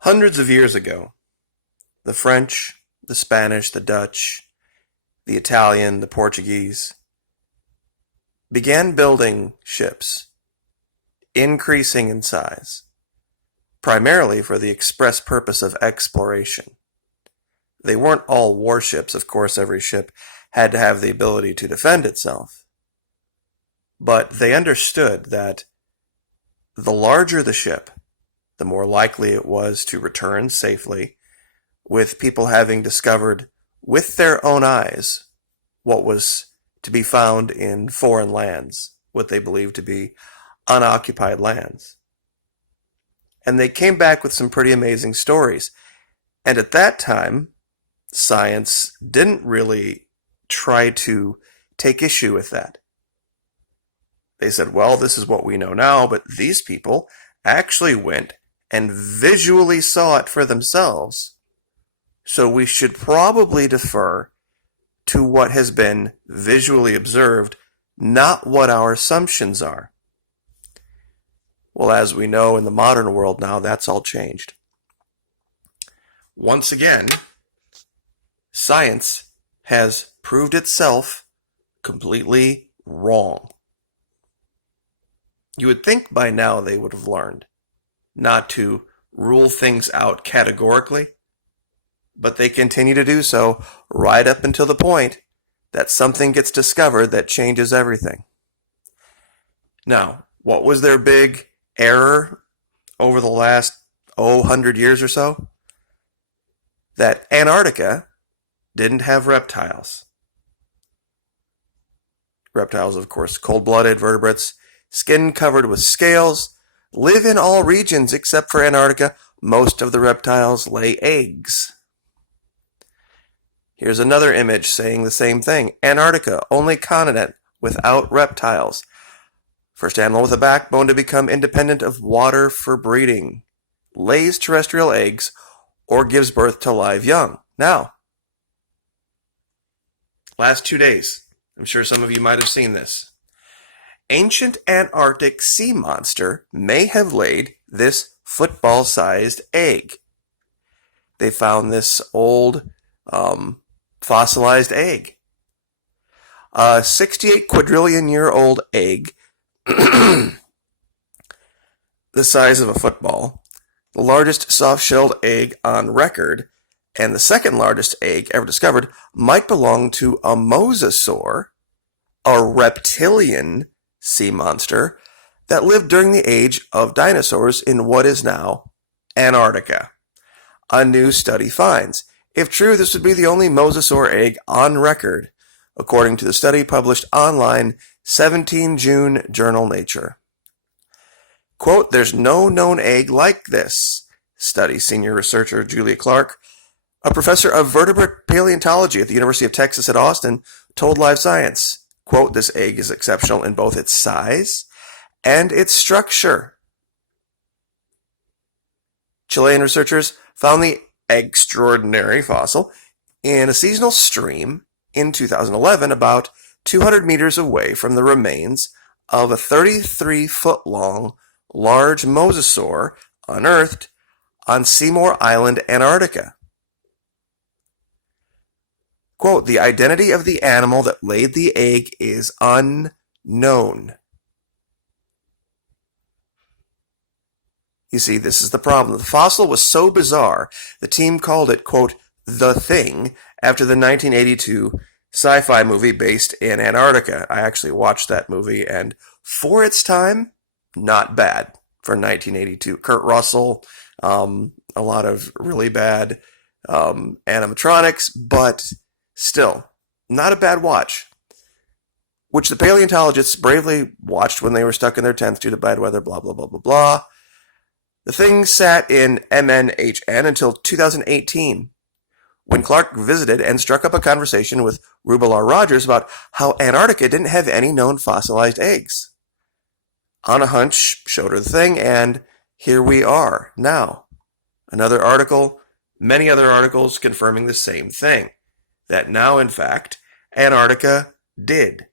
Hundreds of years ago, the French, the Spanish, the Dutch, the Italian, the Portuguese began building ships, increasing in size, primarily for the express purpose of exploration. They weren't all warships, of course, every ship had to have the ability to defend itself. But they understood that the larger the ship, the more likely it was to return safely, with people having discovered with their own eyes what was to be found in foreign lands, what they believed to be unoccupied lands. And they came back with some pretty amazing stories. And at that time, science didn't really try to take issue with that. They said, well, this is what we know now, but these people actually went and visually saw it for themselves. So we should probably defer to what has been visually observed, not what our assumptions are. Well, as we know in the modern world now, that's all changed. Once again, science has proved itself completely wrong. You would think by now they would have learned not to rule things out categorically, but they continue to do so right up until the point that something gets discovered that changes everything. Now, what was their big error over the last 100 years or so? That Antarctica didn't have reptiles. Reptiles, of course, cold-blooded vertebrates, skin covered with scales, live in all regions except for Antarctica. Most of the reptiles lay eggs. Here's another image saying the same thing. Antarctica, only continent without reptiles. First animal with a backbone to become independent of water for breeding. Lays terrestrial eggs or gives birth to live young. Now, last 2 days, I'm sure some of you might have seen this. Ancient Antarctic sea monster may have laid this football-sized egg. They found this old fossilized egg. A 68 quadrillion-year-old egg, the size of a football, the largest soft-shelled egg on record, and the second largest egg ever discovered, might belong to a Mosasaur, a reptilian sea monster that lived during the age of dinosaurs in what is now Antarctica. A new study finds. If true, this would be the only Mosasaur egg on record, according to the study published online 17 June journal Nature. Quote, there's no known egg like this, study senior researcher Julia Clark, a professor of vertebrate paleontology at the University of Texas at Austin, told Live Science. Quote, this egg is exceptional in both its size and its structure. Chilean researchers found the extraordinary fossil in a seasonal stream in 2011, about 200 meters away from the remains of a 33-foot-long large Mosasaur unearthed on Seymour Island, Antarctica. Quote, the identity of the animal that laid the egg is unknown. You see, this is the problem. The fossil was so bizarre, the team called it, quote, The Thing, after the 1982 sci-fi movie based in Antarctica. I actually watched that movie, and for its time, not bad for 1982. Kurt Russell, a lot of really bad animatronics, but still, not a bad watch, which the paleontologists bravely watched when they were stuck in their tents due to bad weather, blah, blah, blah, blah, blah. The thing sat in MNHN until 2018, when Clark visited and struck up a conversation with Rubelar Rogers about how Antarctica didn't have any known fossilized eggs. On a hunch, showed her the thing, and here we are now. Another article, many other articles confirming the same thing. That now, in fact, Antarctica did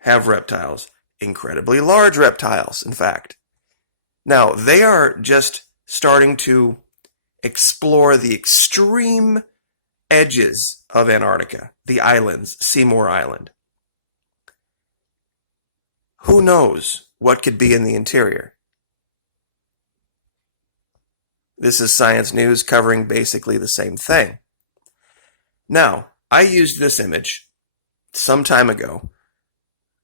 have reptiles. Incredibly large reptiles, in fact. Now, they are just starting to explore the extreme edges of Antarctica, the islands, Seymour Island. Who knows what could be in the interior? This is Science News covering basically the same thing. Now, I used this image some time ago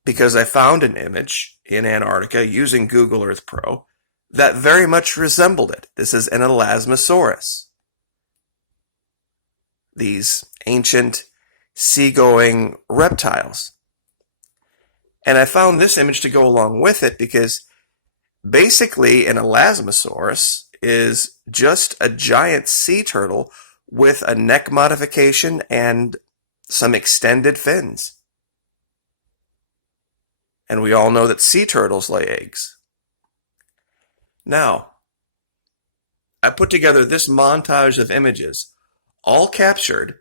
because I found an image in Antarctica using Google Earth Pro that very much resembled it. This is an Elasmosaurus. These ancient seagoing reptiles. And I found this image to go along with it because basically an Elasmosaurus is just a giant sea turtle with a neck modification and some extended fins. And we all know that sea turtles lay eggs. Now, I put together this montage of images, all captured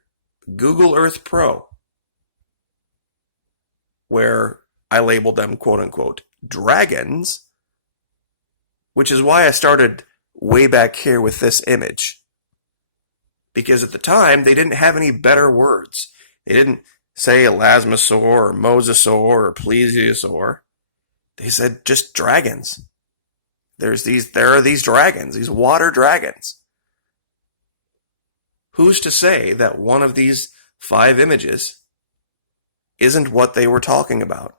Google Earth Pro, where I labeled them quote-unquote dragons, which is why I started way back here with this image. Because at the time, they didn't have any better words. They didn't say Elasmosaur or Mosasaur or Pleisiosaur. They said just dragons. There are these dragons, these water dragons. Who's to say that one of these 5 images isn't what they were talking about?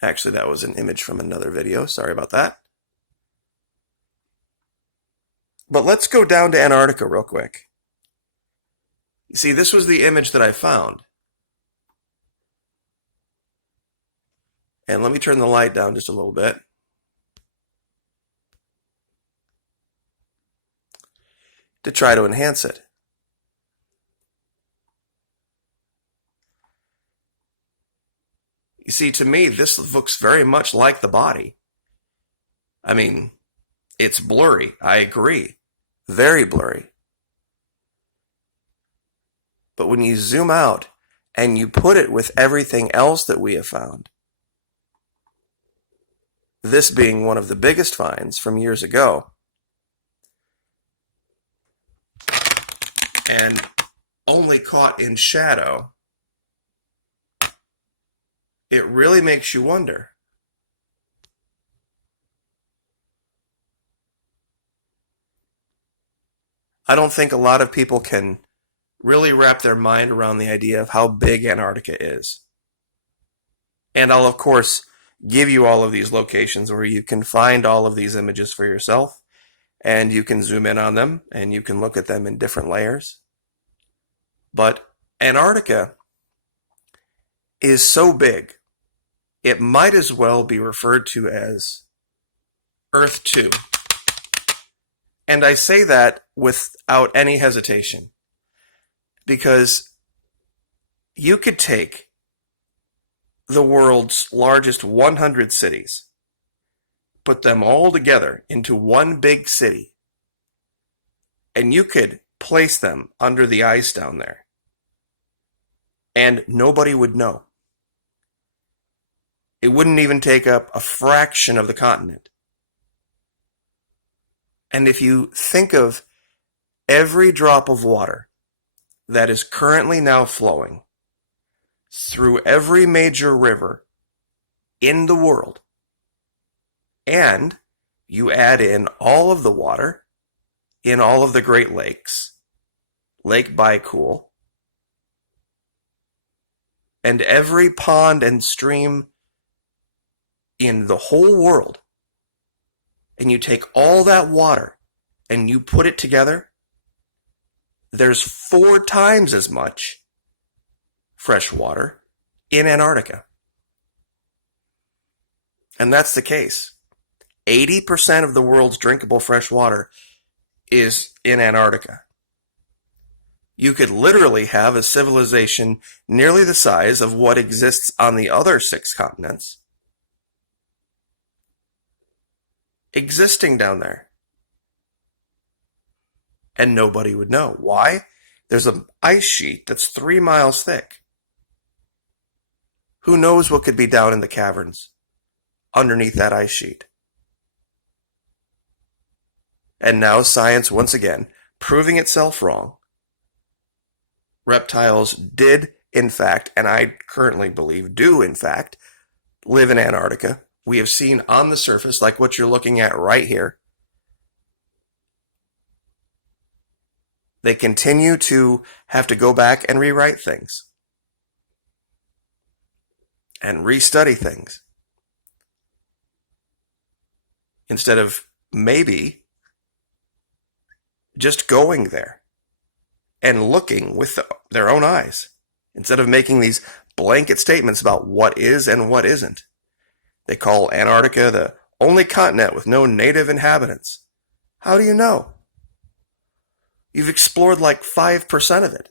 Actually, that was an image from another video. Sorry about that. But let's go down to Antarctica real quick. You see, this was the image that I found. And let me turn the light down just a little bit. To try to enhance it. You see, to me, this looks very much like the body. I mean, it's blurry, I agree. Very blurry. But when you zoom out and you put it with everything else that we have found, this being one of the biggest finds from years ago, and only caught in shadow, it really makes you wonder. I don't think a lot of people can really wrap their mind around the idea of how big Antarctica is. And I'll, of course, give you all of these locations where you can find all of these images for yourself, and you can zoom in on them, and you can look at them in different layers. But Antarctica is so big, it might as well be referred to as Earth 2. And I say that without any hesitation, because you could take the world's largest 100 cities, put them all together into one big city, and you could place them under the ice down there, and nobody would know. It wouldn't even take up a fraction of the continent. And if you think of every drop of water that is currently now flowing through every major river in the world, and you add in all of the water in all of the Great Lakes, Lake Baikal, and every pond and stream in the whole world, and you take all that water and you put it together, there's 4 times as much fresh water in Antarctica. And that's the case. 80% of the world's drinkable fresh water is in Antarctica. You could literally have a civilization nearly the size of what exists on the other 6 continents existing down there. And nobody would know. Why? There's an ice sheet that's 3 miles thick. Who knows what could be down in the caverns underneath that ice sheet? And now science, once again, proving itself wrong. Reptiles did, in fact, and I currently believe do, in fact, live in Antarctica. We have seen on the surface, like what you're looking at right here, they continue to have to go back and rewrite things and restudy things instead of maybe just going there and looking with their own eyes instead of making these blanket statements about what is and what isn't. They call Antarctica the only continent with no native inhabitants. How do you know? You've explored like 5% of it.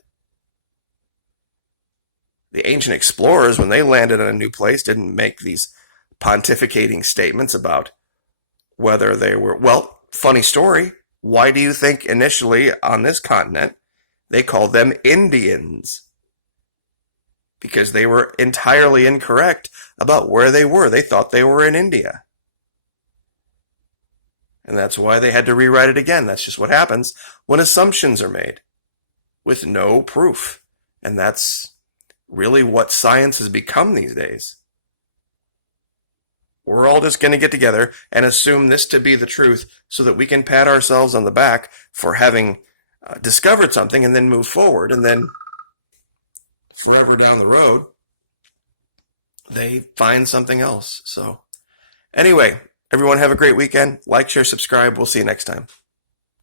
The ancient explorers, when they landed in a new place, didn't make these pontificating statements about whether they were, well, funny story. Why do you think initially on this continent they called them Indians? Because they were entirely incorrect about where they were. They thought they were in India. And that's why they had to rewrite it again. That's just what happens when assumptions are made with no proof. And that's really what science has become these days. We're all just going to get together and assume this to be the truth so that we can pat ourselves on the back for having discovered something and then move forward. And then forever down the road, they find something else. So anyway, everyone have a great weekend. Like, share, subscribe. We'll see you next time.